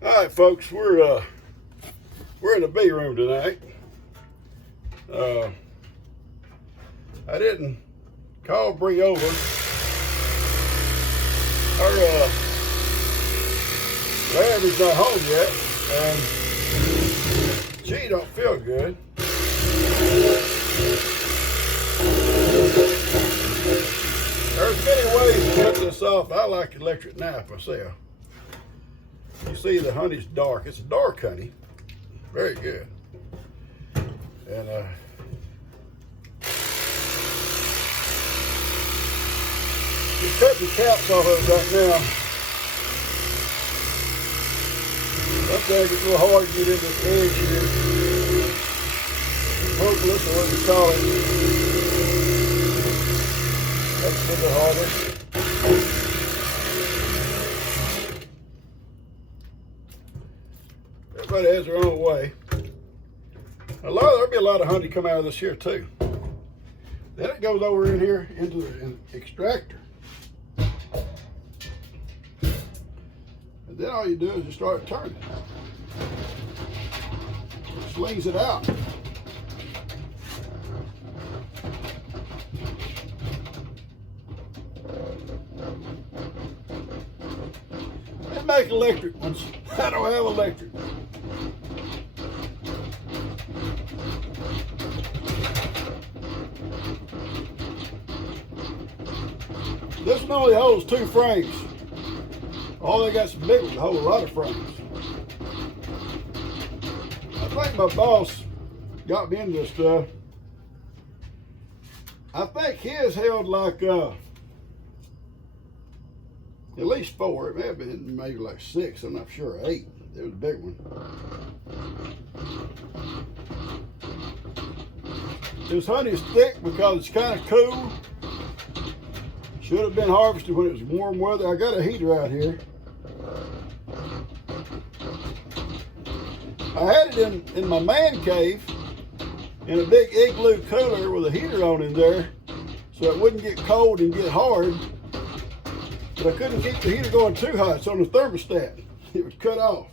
All right, folks, we're in the bee room tonight. I didn't call Bree over. Her Larry's not home yet, and she don't feel good. There's many ways to cut this off. I like electric knife myself. You see the honey's dark. It's a dark honey. Very good. And you cut the caps off of it right now. Sometimes it's a little hard to get in this edge here. Hopeless, or what you call it. That's a little harder. Everybody has their own way. There'll be a lot of honey come out of this here too. Then it goes over in here into the extractor. And then all you do is you start turning. It slings it out. They make electric ones. I don't have electric. This one only holds 2 frames. Oh, they got some big ones that hold a lot of frames. I think my boss got me into this stuff. I think his held like at least 4. It may have been maybe like 6. I'm not sure. 8. It was a big one. This honey is thick because it's kind of cool. Should have been harvested when it was warm weather. I got a heater out here. I had it in my man cave in a big igloo cooler with a heater on in there so it wouldn't get cold and get hard. But I couldn't keep the heater going too hot. It's on the thermostat. It was cut off.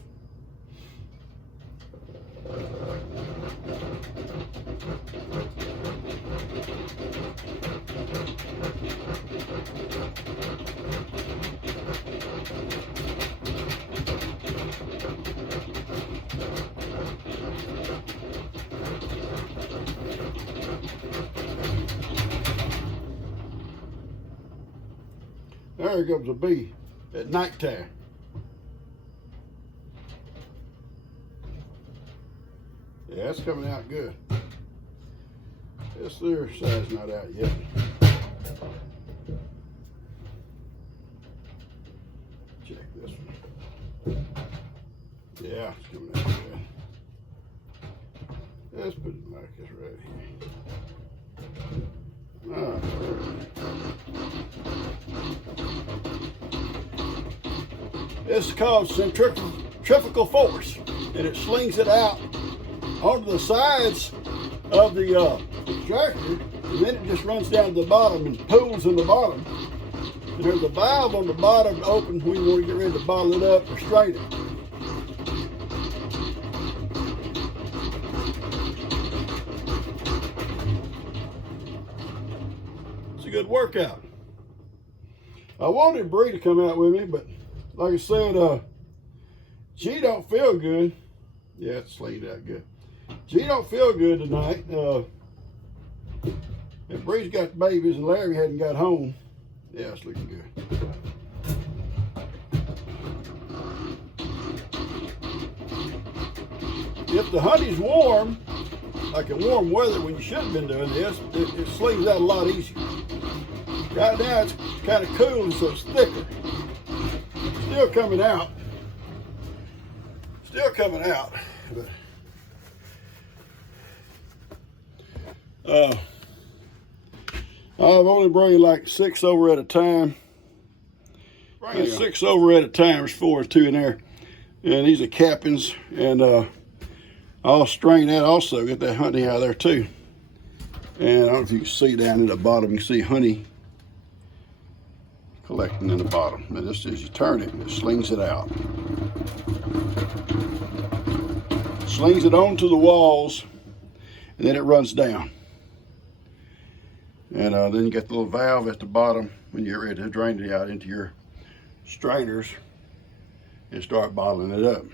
There comes a bee at nighttime. Yeah, it's coming out good. This there side's not out yet. Check this one. Yeah, it's coming out good. Let's put it like this right here. All right. This is called centrifugal force, and it slings it out onto the sides of the extractor, and then it just runs down to the bottom and pools in the bottom. And there's a valve on the bottom to open when you want to get ready to bottle it up or strain it. It's a good workout. I wanted Bree to come out with me, but like I said, she don't feel good. Yeah, it's slinged out good. She don't feel good tonight. And Bree's got the babies and Larry hadn't got home. Yeah, it's looking good. If the honey's warm, like in warm weather when you should have been doing this, it slings out a lot easier. Right now it's kind of cool, so it's thicker. Still coming out. Still coming out. But I've only bring like 6 over at a time. Bring 6 over at a time. There's 4 or 2 in there. And these are cappings. And I'll strain that also, get that honey out of there too. And I don't know if you can see down at the bottom, you can see honey collecting in the bottom. And just as you turn it, it slings it out. slings it onto the walls, and then it runs down. And then you got the little valve at the bottom when you're ready to drain it out into your strainers and start bottling it up.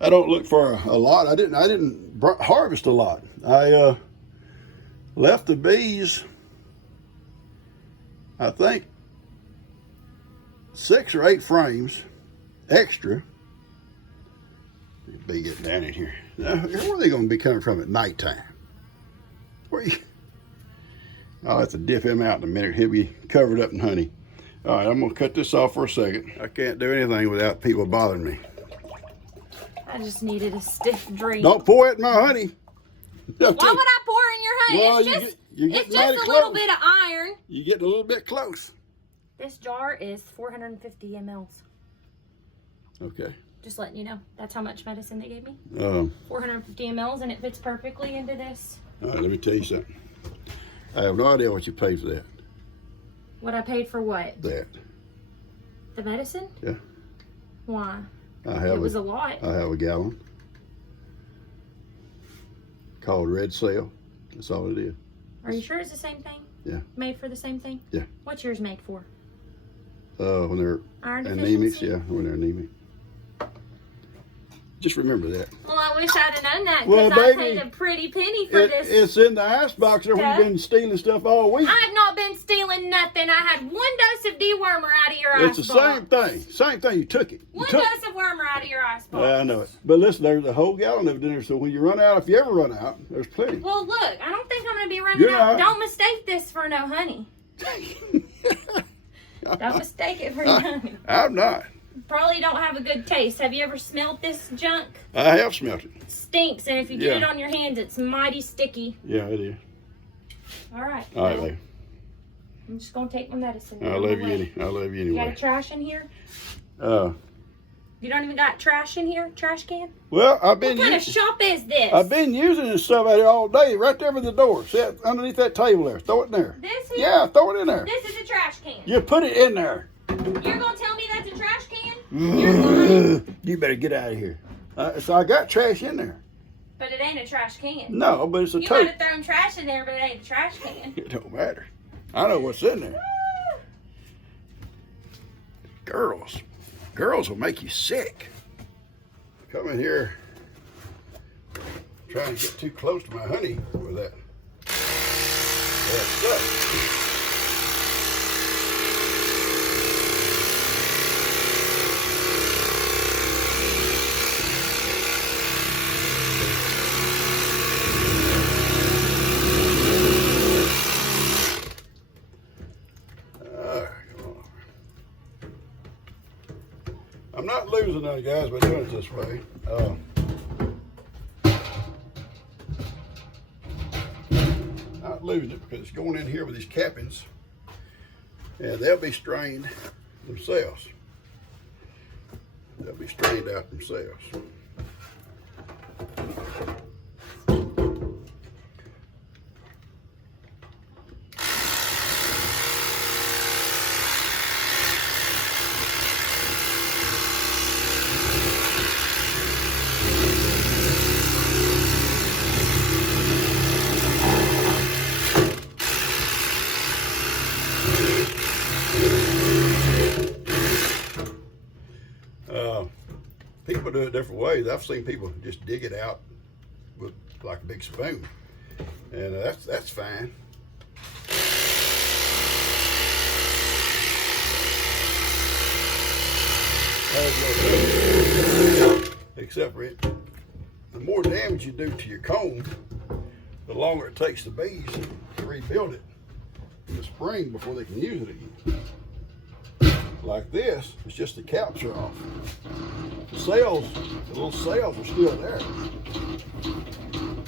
I don't look for a lot. I didn't harvest a lot. I left the bees, I think, 6 or 8 frames extra. Bee getting down in here. Now, where are they going to be coming from at nighttime? Where you? I'll have to dip him out in a minute. He'll be covered up in honey. All right, I'm going to cut this off for a second. I can't do anything without people bothering me. I just needed a stiff drink. Don't pour it in my honey. Why would I pour in your honey? Well, it's just a little bit of iron. You're getting a little bit close. This jar is 450 mLs. Okay. Just letting you know. That's how much medicine they gave me. 450 mLs, and it fits perfectly into this. All right, let me tell you something. I have no idea what you paid for that. What I paid for what? That. The medicine? Yeah. Why? It was a lot. I have a gallon called Red Cell. That's all it is. Are you sure it's the same thing? Yeah. Made for the same thing? Yeah. What's yours made for? When they're iron anemic, deficiency? yeah, when they're anemic. Just remember that. Well, I wish I'd have known that, Well, because I baby, paid a pretty penny for this. It's in the icebox there when you've been stealing stuff all week. I've not been stealing nothing. I had 1 dose of dewormer out of your It's icebox. the same thing. Same thing. You took it. One dose of wormer out of your icebox. I know it. But listen, there's a whole gallon of it in there. So when you run out, if you ever run out, there's plenty. Well, look, I don't think I'm going to be running You're out. not. Don't mistake this for no honey. Don't mistake it for no honey. I'm not. Probably don't have a good taste. Have you ever smelled this junk? I have smelt it. It stinks, and if you get Yeah. it on your hands, it's mighty sticky. Yeah, it is. All right. All right, well, Larry. I'm just going to take my medicine. I love you. I love you You got a anyway. trash in here? You don't even got trash in here? Trash can? Well, I've been. What kind of shop is this? I've been using this stuff out here all day, right there by the door. See it underneath that table there. Throw it in there. This here? Yeah, throw it in there. This is a trash can. You put it in there. You're going to tell me that's a trash can? You're lying. You better get out of here. So I got trash in there. But it ain't a trash can. No, but it's a You tote. might have thrown trash in there, but it ain't a trash can. It don't matter. I know what's in there. Girls will make you sick. Come in here trying to get too close to my honey with that stuff. I'm not losing none, guys, by doing it this way. Not losing it because it's going in here with these cappings, and they'll be strained themselves. They'll be strained out themselves. People do it different ways. I've seen people just dig it out with like a big spoon, and that's fine. Except for it, the more damage you do to your comb, the longer it takes the bees to rebuild it in the spring before they can use it again. Like this, it's just the caps are off. The cells, the little cells are still there.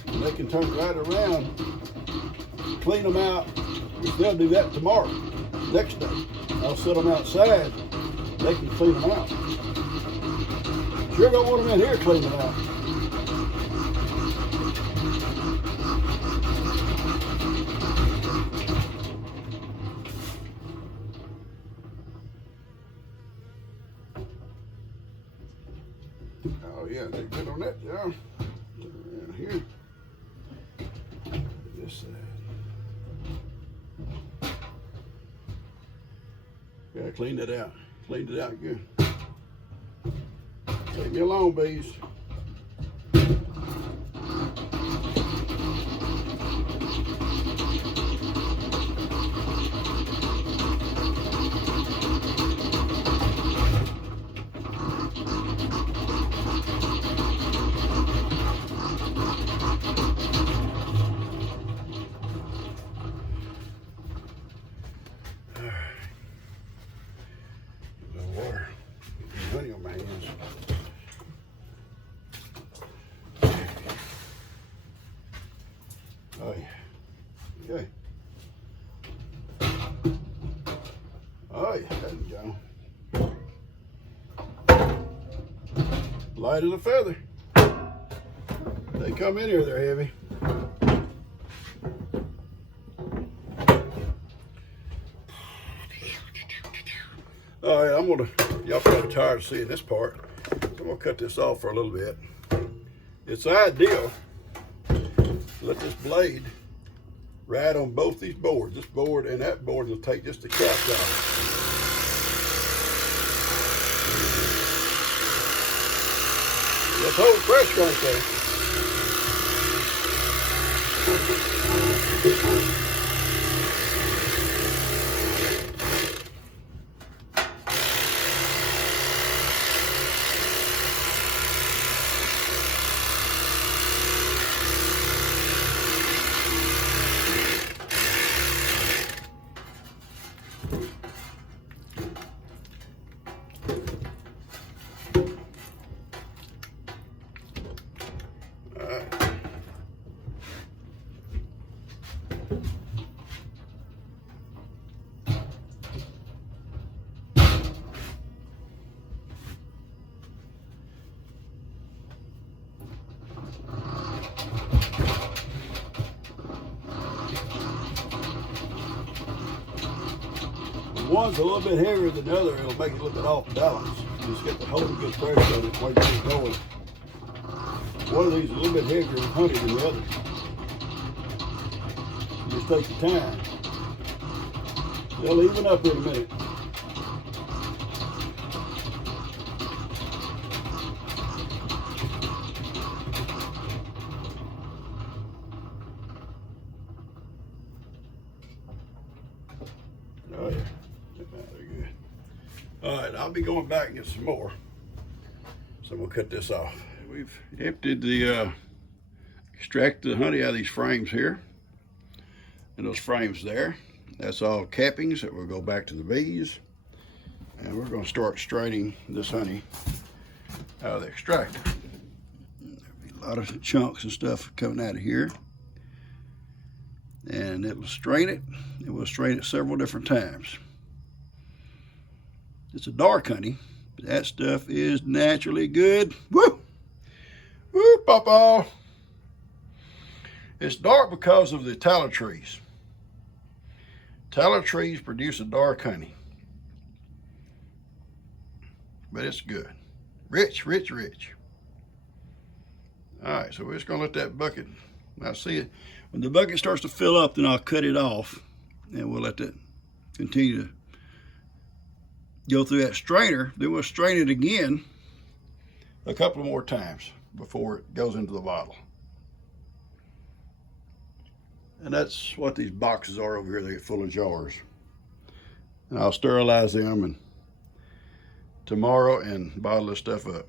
And they can turn right around, clean them out, which they'll do that tomorrow, next day. I'll set them outside, they can clean them out. Sure don't want them in here cleaning out. Oh yeah, they're good on that, John. Around here. This side. Gotta clean that out. Cleaned it out good. Leave me alone, bees. Honey on my hands. Oh yeah. Okay. Oh yeah, there you go. Light as a feather. They come in here, they're heavy. All right, y'all probably tired of seeing this part. I'm gonna cut this off for a little bit. It's ideal to let this blade ride on both these boards. This board and that board will take just the caps off. Let's hold pressure on it. One's a little bit heavier than the other, it'll make it a little bit off balance. You just get to hold a good pressure on it while you're going. One of these is a little bit heavier and honey than the other. Just take your time. They'll even up in a minute. Oh yeah. All right, I'll be going back and get some more. So we'll cut this off. We've emptied the, extracted the honey out of these frames here. And those frames there. That's all cappings that will go back to the bees. And we're gonna start straining this honey out of the extractor. There'll be a lot of chunks and stuff coming out of here. And it will strain it. It will strain it several different times. It's a dark honey, but that stuff is naturally good. Woo! Woo, papa! It's dark because of the tallow trees. Tallow trees produce a dark honey. But it's good. Rich, rich, rich. All right, so we're just gonna let that bucket, I see it. When the bucket starts to fill up, then I'll cut it off and we'll let that continue to go through that strainer. Then we'll strain it again a couple more times before it goes into the bottle. And that's what these boxes are over here. They get full of jars. And I'll sterilize them and tomorrow and bottle this stuff up.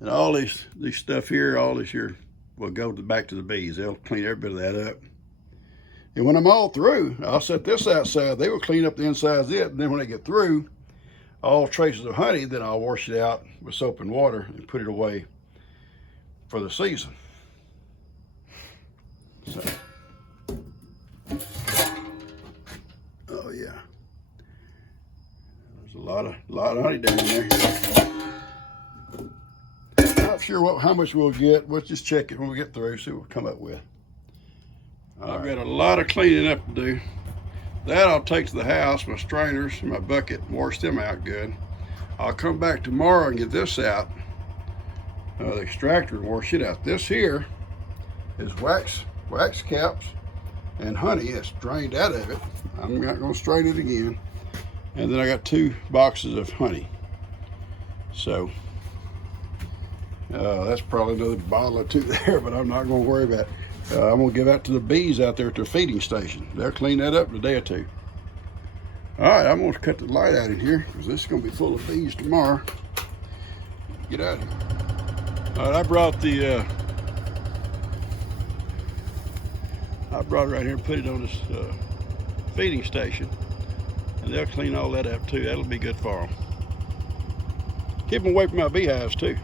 And all this stuff here, all this here will go back to the bees. They'll clean every bit of that up. And when I'm all through, I'll set this outside. They will clean up the insides of it. And then when they get through, all traces of honey, then I'll wash it out with soap and water and put it away for the season. So, oh yeah, there's a lot of honey down there. Not sure how much we'll get. We'll just check it when we get through, see what we come up with. I've got a lot of cleaning up to do. That I'll take to the house, my strainers, my bucket, wash them out good. I'll come back tomorrow and get this out, the extractor, and wash it out. This here is wax caps and honey that's drained out of it. I'm not going to strain it again. And then I got 2 boxes of honey. So that's probably another bottle or 2 there, but I'm not going to worry about it. I'm going to give that to the bees out there at their feeding station. They'll clean that up in a day or 2. All right, I'm going to cut the light out in here because this is going to be full of bees tomorrow. Get out of here. All right, I brought it right here and put it on this feeding station, and they'll clean all that up too. That'll be good for them. Keep them away from my beehives too.